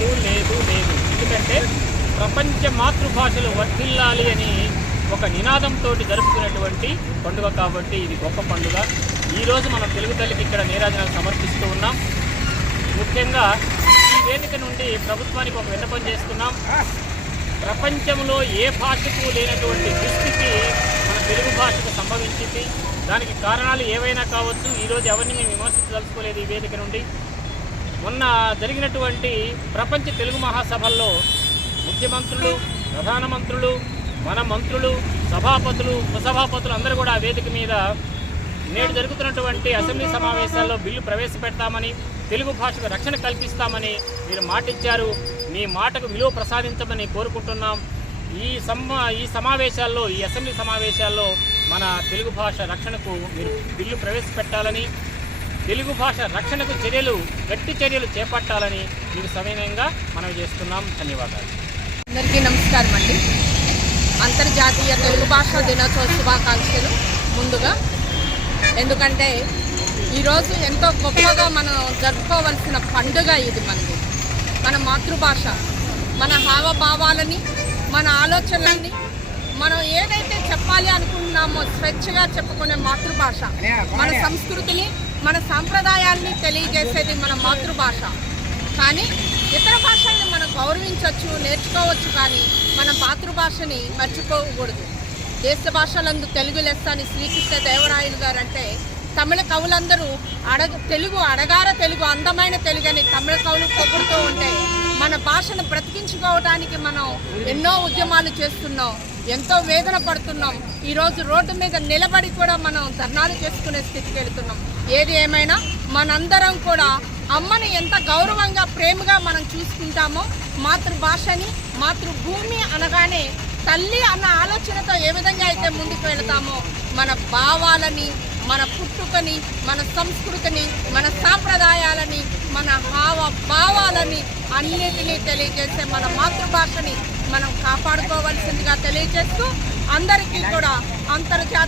లేదు లేదు లేదు. ఎందుకంటే ప్రపంచ మాతృభాషలు వర్ధిల్లాలి అని ఒక నినాదంతో జరుపుకునేటువంటి పండుగ కాబట్టి ఇది గొప్ప పండుగ. ఈరోజు మనం తెలుగు తల్లికి ఇక్కడ నీరాజనాలు సమర్పిస్తూ ఉన్నాం. ముఖ్యంగా ఈ వేదిక నుండి ప్రభుత్వానికి ఒక విన్నపం చేస్తున్నాం. ప్రపంచంలో ఏ భాషకు లేనటువంటి దుస్థితి మన తెలుగు భాషకు సంభవించింది. దానికి కారణాలు ఏవైనా కావచ్చు. ఈరోజు ఎవరిని మేము విమర్శించదలుచుకోలేదు ఈ వేదిక నుండి. మొన్న జరిగినటువంటి ప్రపంచ తెలుగు మహాసభల్లో ముఖ్యమంత్రులు, ప్రధానమంత్రులు, మన మంత్రులు, సభాపతులు, ఉపసభాపతులు అందరూ కూడా ఆ వేదిక మీద నేడు జరుగుతున్నటువంటి అసెంబ్లీ సమావేశాల్లో బిల్లు ప్రవేశపెడతామని, తెలుగు భాషకు రక్షణ కల్పిస్తామని మీరు మాటిచ్చారు. మీ మాటకు విలువ ప్రసాదించమని కోరుకుంటున్నాం. ఈ సమావేశాల్లో, ఈ అసెంబ్లీ సమావేశాల్లో మన తెలుగు భాష రక్షణకు మీరు బిల్లు ప్రవేశపెట్టాలని, తెలుగు భాష రక్షణకు గట్టి చర్యలు చేపట్టాలని మీకు సవినయంగా మనవి చేస్తున్నాం. ధన్యవాదాలు. అందరికీ నమస్కారం అండి. అంతర్జాతీయ తెలుగు భాషా దినోత్సవ శుభాకాంక్షలు ముందుగా. ఎందుకంటే ఈరోజు ఎంతో గొప్పగా మనం జరుపుకోవాల్సిన పండుగ ఇది. మన మాతృభాష, మన హావభావాలని, మన ఆలోచనలని, మనం ఏదైతే చెప్పాలి అనుకుంటున్నామో స్వేచ్ఛగా చెప్పుకునే మాతృభాష, మన సంస్కృతిని, మన సాంప్రదాయాన్ని తెలియజేసేది మన మాతృభాష. కానీ ఇతర భాషల్ని మనం గౌరవించవచ్చు, నేర్చుకోవచ్చు, కానీ మన మాతృభాషని మర్చిపోకూడదు. దేశ భాషలందు తెలుగు లెస్స అని శ్రీకృష్ణ దేవరాయలు గారు అంటే, తమిళ కవులందరూ తెలుగు అడగార తెలుగు, అందమైన తెలుగు అని తమిళ కవులు పొగుడుతూ ఉంటే, మన భాషను బ్రతికించుకోవడానికి మనం ఎన్నో ఉద్యమాలు చేస్తున్నాం, ఎంతో వేదన పడుతున్నాం. ఈరోజు రోడ్డు మీద నిలబడి కూడా మనం ధర్నాలు చేసుకునే స్థితికి వెళుతున్నాం. ఏది ఏమైనా మనందరం కూడా అమ్మని ఎంత గౌరవంగా, ప్రేమగా మనం చూసుకుంటామో, మాతృభాషని, మాతృభూమి అనగానే తల్లి అన్న ఆలోచనతో ఏ విధంగా అయితే ముందుకు వెళతామో, మన భావాలని, మన పుట్టుకని, మన సంస్కృతిని, మన సాంప్రదాయాలని, మన భావాలని అన్నిటినీ తెలియజేసే మన మాతృభాషని మనం కాపాడుకోవాల్సిందిగా తెలియజేస్తూ, అందరికీ కూడా అంతర్జాతీయ